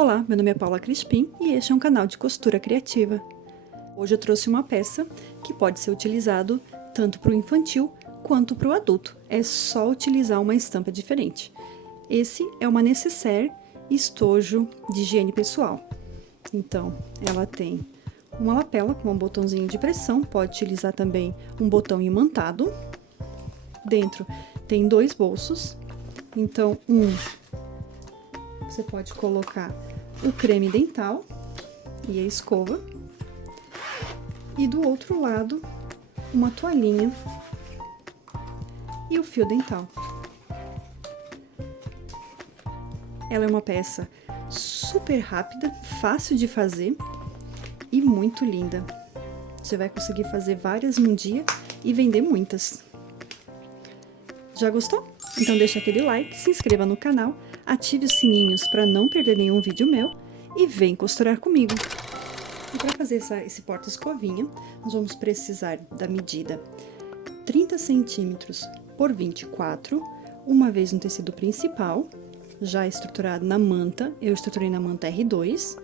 Olá, meu nome é Paula Crispim e este é um canal de costura criativa. Hoje eu trouxe uma peça que pode ser utilizado tanto para o infantil quanto para o adulto. É só utilizar uma estampa diferente. Esse é uma nécessaire estojo de higiene pessoal. Então, ela tem uma lapela com um botãozinho de pressão, pode utilizar também um botão imantado. Dentro tem 2 bolsos, então você pode colocar o creme dental e a escova, e do outro lado uma toalhinha e o fio dental. Ela é uma peça super rápida, fácil de fazer e muito linda. Você vai conseguir fazer várias num dia e vender muitas. Já gostou? Então deixa aquele like, se inscreva no canal, ative os sininhos para não perder nenhum vídeo meu e vem costurar comigo. E para fazer esse porta-escovinha, nós vamos precisar da medida 30 centímetros por 24, uma vez no tecido principal, já estruturado na manta, eu estruturei na manta R2,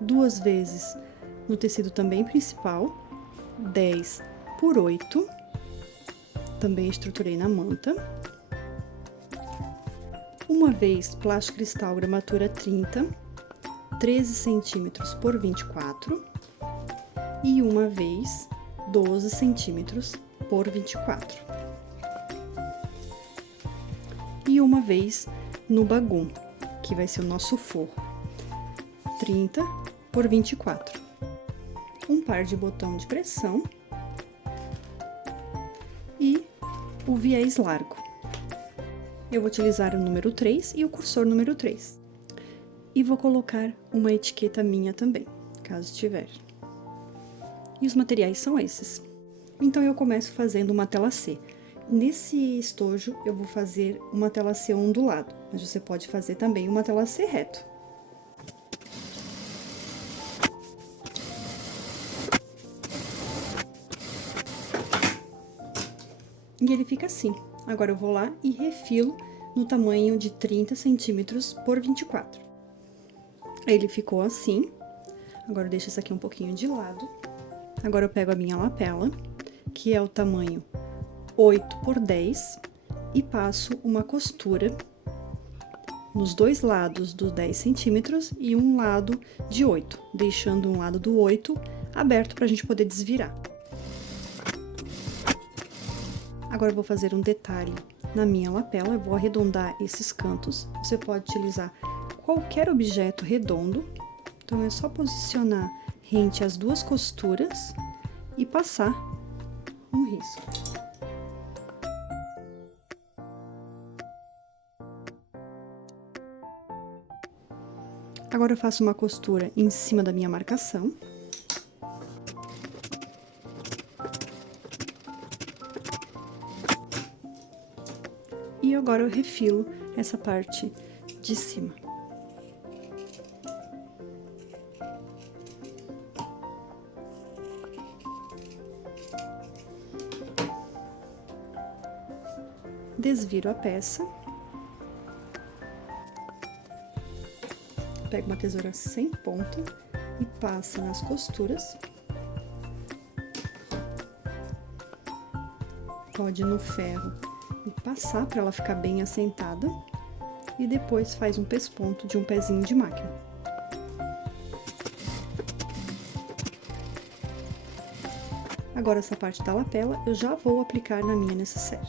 2 vezes no tecido também principal, 10 por 8, também estruturei na manta, uma vez plástico cristal gramatura 30, 13 centímetros por 24, e uma vez 12 centímetros por 24. E uma vez no bagum, que vai ser o nosso forro, 30 por 24. Um par de botão de pressão e o viés largo. Eu vou utilizar o número 3 e o cursor número 3. E vou colocar uma etiqueta minha também, caso tiver. E os materiais são esses. Então, eu começo fazendo uma tela C. Nesse estojo, eu vou fazer uma tela C ondulado, mas você pode fazer também uma tela C reto. E ele fica assim. Agora, eu vou lá e refilo no tamanho de 30 centímetros por 24. Ele ficou assim. Agora, eu deixo isso aqui um pouquinho de lado. Agora, eu pego a minha lapela, que é o tamanho 8 por 10, e passo uma costura nos 2 lados dos 10 centímetros e um lado de 8, deixando um lado do 8 aberto para a gente poder desvirar. Agora, eu vou fazer um detalhe na minha lapela, eu vou arredondar esses cantos. Você pode utilizar qualquer objeto redondo, então é só posicionar rente às 2 costuras e passar um risco. Agora, eu faço uma costura em cima da minha marcação. E agora, eu refilo essa parte de cima. Desviro a peça. Pega uma tesoura sem ponta e passa nas costuras. Pode ir no ferro e passar para ela ficar bem assentada. E depois faz um pesponto de um pezinho de máquina. Agora, essa parte da lapela eu já vou aplicar na minha nécessaire.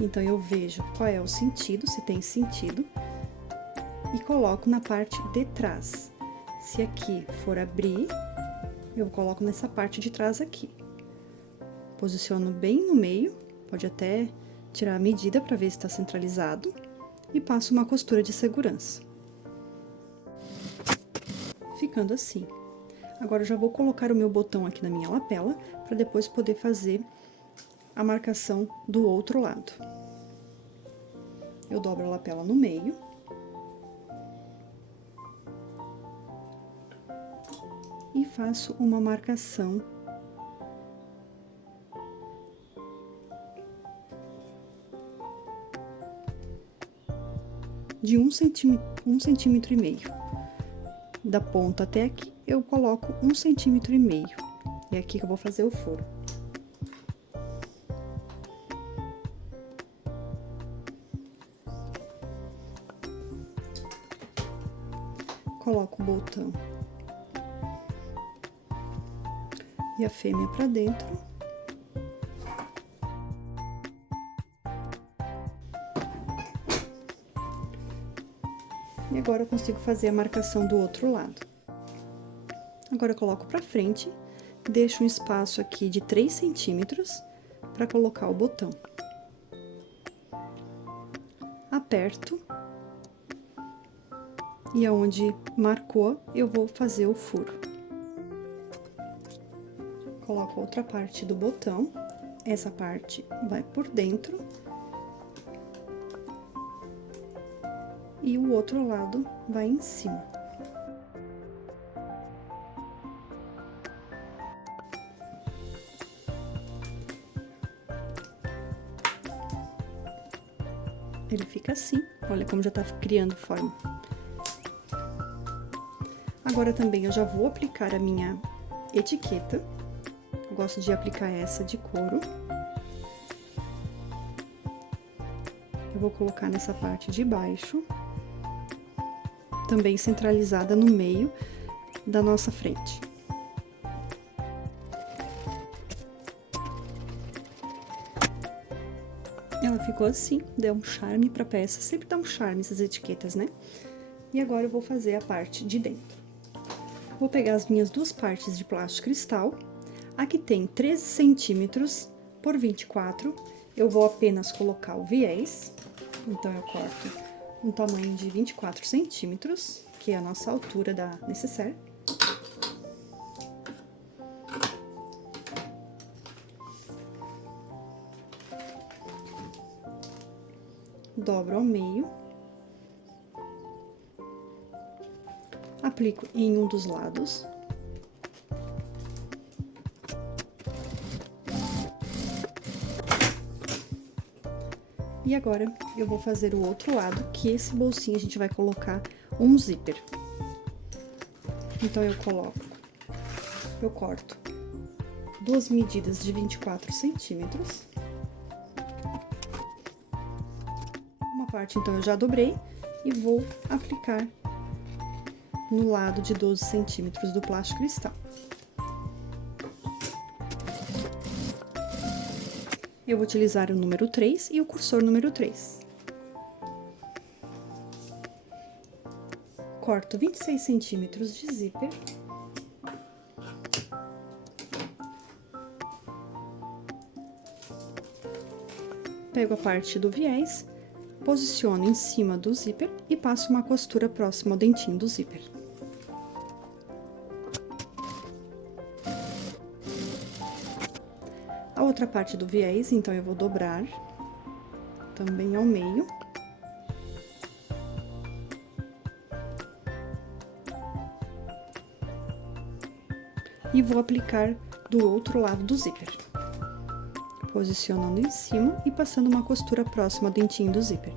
Então, eu vejo qual é o sentido, se tem sentido, e coloco na parte de trás. Se aqui for abrir, eu coloco nessa parte de trás aqui. Posiciono bem no meio, pode até tirar a medida para ver se está centralizado, e passo uma costura de segurança. Ficando assim. Agora, eu já vou colocar o meu botão aqui na minha lapela, para depois poder fazer a marcação do outro lado. Eu dobro a lapela no meio. E faço uma marcação de 1,5 cm. Da ponta até aqui, eu coloco 1,5 cm. É aqui que eu vou fazer o furo. Coloco o botão e a fêmea pra dentro. E agora eu consigo fazer a marcação do outro lado. Agora eu coloco pra frente, deixo um espaço aqui de 3 centímetros para colocar o botão. Aperto. E aonde marcou, eu vou fazer o furo. Coloco a outra parte do botão, essa parte vai por dentro. E o outro lado vai em cima. Ele fica assim, olha como já tá criando forma. Agora também eu já vou aplicar a minha etiqueta. Eu gosto de aplicar essa de couro. Eu vou colocar nessa parte de baixo. Também centralizada no meio da nossa frente. Ela ficou assim, deu um charme pra peça. Sempre dá um charme essas etiquetas, né? E agora eu vou fazer a parte de dentro. Vou pegar as minhas duas partes de plástico cristal. Aqui tem 13 centímetros por 24. Eu vou apenas colocar o viés. Então, eu corto um tamanho de 24 centímetros, que é a nossa altura da necessaire. Dobro ao meio. Aplico em um dos lados. E agora, eu vou fazer o outro lado, que esse bolsinho a gente vai colocar um zíper. Então, eu corto duas medidas de 24 centímetros. Uma parte, então, eu já dobrei e vou aplicar no lado de 12 centímetros do plástico cristal. Eu vou utilizar o número 3 e o cursor número 3. Corto 26 centímetros de zíper. Pego a parte do viés, posiciono em cima do zíper e passo uma costura próxima ao dentinho do zíper. A outra parte do viés, então, eu vou dobrar também ao meio. E vou aplicar do outro lado do zíper. Posicionando em cima e passando uma costura próxima ao dentinho do zíper.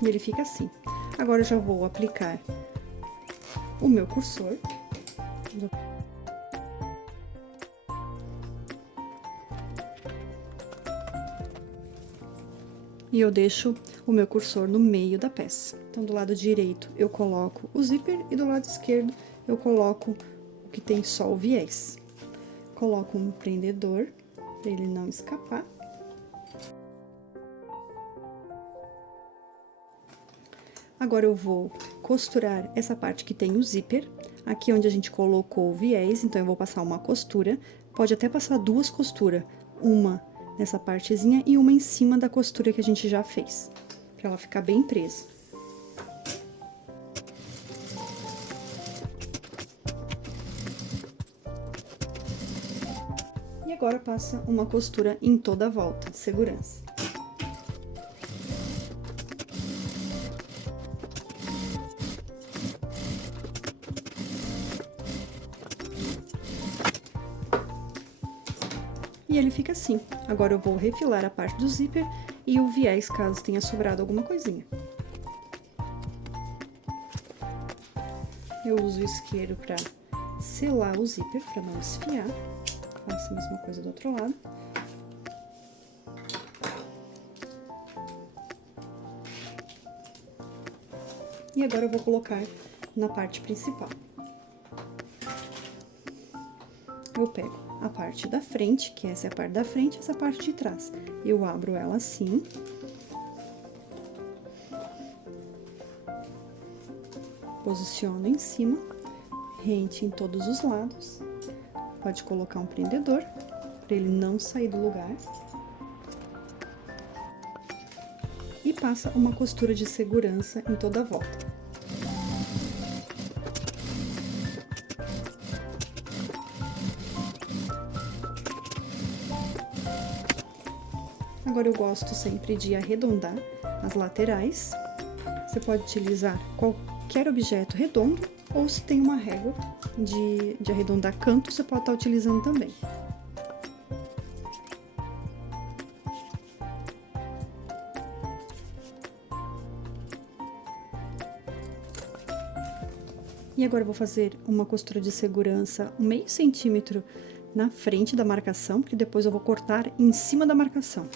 E ele fica assim. Agora, eu já vou aplicar o meu cursor. E eu deixo o meu cursor no meio da peça. Então, do lado direito, eu coloco o zíper e do lado esquerdo, eu coloco o que tem só o viés. Coloco um prendedor, para ele não escapar. Agora, eu vou costurar essa parte que tem o zíper, aqui onde a gente colocou o viés, então, eu vou passar uma costura. Pode até passar duas costuras, uma nessa partezinha e uma em cima da costura que a gente já fez, pra ela ficar bem presa. E agora, passa uma costura em toda a volta, de segurança. E ele fica assim. Agora eu vou refilar a parte do zíper e o viés, caso tenha sobrado alguma coisinha. Eu uso o isqueiro para selar o zíper, para não esfriar. Faço a mesma coisa do outro lado. E agora eu vou colocar na parte principal. Eu pego a parte da frente, que essa é a parte da frente, essa é a parte de trás. Eu abro ela assim. Posiciono em cima, rente em todos os lados. Pode colocar um prendedor, para ele não sair do lugar. E passa uma costura de segurança em toda a volta. Agora eu gosto sempre de arredondar as laterais. Você pode utilizar qualquer objeto redondo, ou se tem uma régua de arredondar canto, você pode estar utilizando também. E agora eu vou fazer uma costura de segurança 1/2 centímetro na frente da marcação, porque depois eu vou cortar em cima da marcação.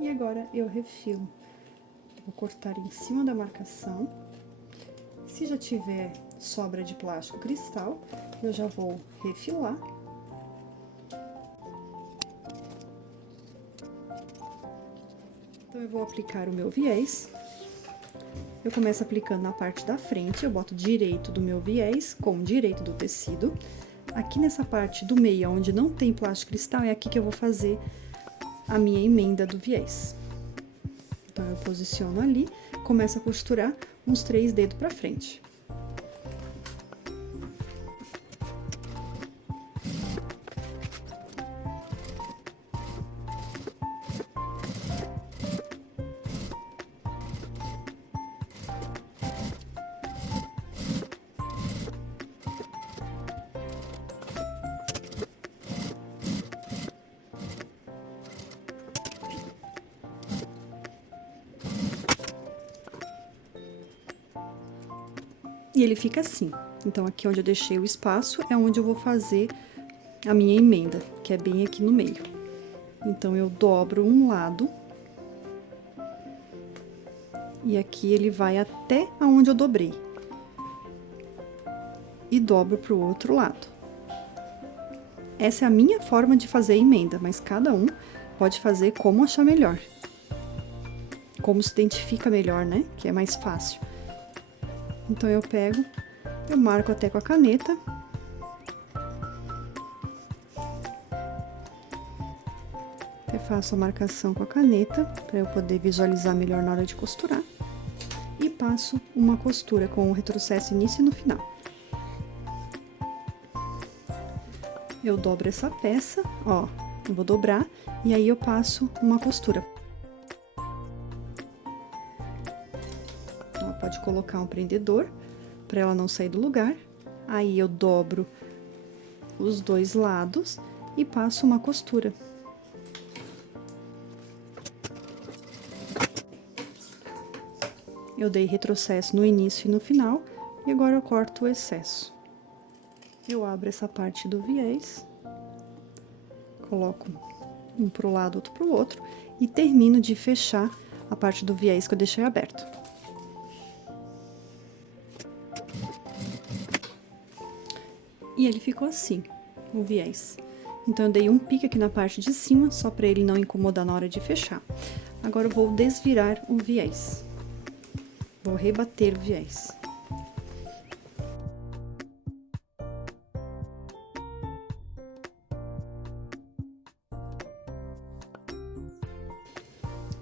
E agora eu refilo. Vou cortar em cima da marcação. Se já tiver sobra de plástico cristal, eu já vou refilar. Então, eu vou aplicar o meu viés. Eu começo aplicando na parte da frente, eu boto direito do meu viés com direito do tecido. Aqui nessa parte do meio, onde não tem plástico cristal, é aqui que eu vou fazer a minha emenda do viés. Então, eu posiciono ali, começo a costurar uns 3 dedos pra frente. E ele fica assim. Então, aqui onde eu deixei o espaço é onde eu vou fazer a minha emenda, que é bem aqui no meio. Então, eu dobro um lado. E aqui ele vai até aonde eu dobrei. E dobro pro outro lado. Essa é a minha forma de fazer a emenda, mas cada um pode fazer como achar melhor. Como se identifica melhor, né? Que é mais fácil. Então, eu pego, eu marco até com a caneta. Eu faço a marcação com a caneta, para eu poder visualizar melhor na hora de costurar. E passo uma costura com o retrocesso início e no final. Eu dobro essa peça, ó, eu vou dobrar, e aí eu passo uma costura. Pode colocar um prendedor, para ela não sair do lugar. Aí, eu dobro os dois lados e passo uma costura. Eu dei retrocesso no início e no final, e agora eu corto o excesso. Eu abro essa parte do viés, coloco um pro lado, outro pro outro, e termino de fechar a parte do viés que eu deixei aberto. E ele ficou assim, o viés. Então, eu dei um pique aqui na parte de cima, só para ele não incomodar na hora de fechar. Agora, eu vou desvirar o viés. Vou rebater o viés.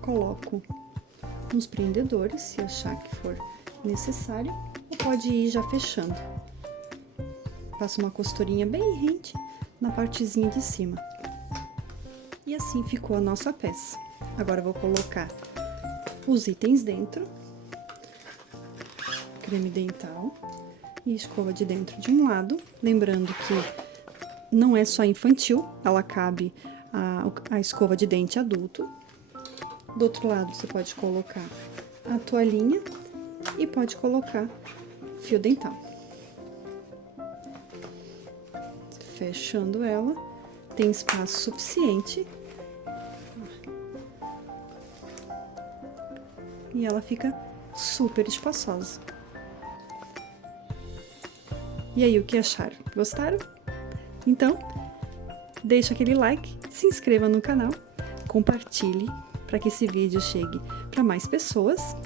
Coloco uns prendedores, se achar que for necessário, ou pode ir já fechando. Faço uma costurinha bem rente na partezinha de cima. E assim ficou a nossa peça. Agora, eu vou colocar os itens dentro. creme dental e escova de dentro de um lado. Lembrando que não é só infantil, ela cabe a escova de dente adulto. Do outro lado, você pode colocar a toalhinha e pode colocar fio dental. Fechando ela, tem espaço suficiente. E ela fica super espaçosa. E aí, o que acharam? Gostaram? Então, deixa aquele like, se inscreva no canal, compartilhe para que esse vídeo chegue para mais pessoas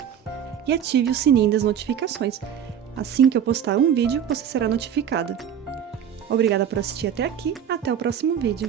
e ative o sininho das notificações. Assim que eu postar um vídeo, você será notificada. Obrigada por assistir até aqui, até o próximo vídeo.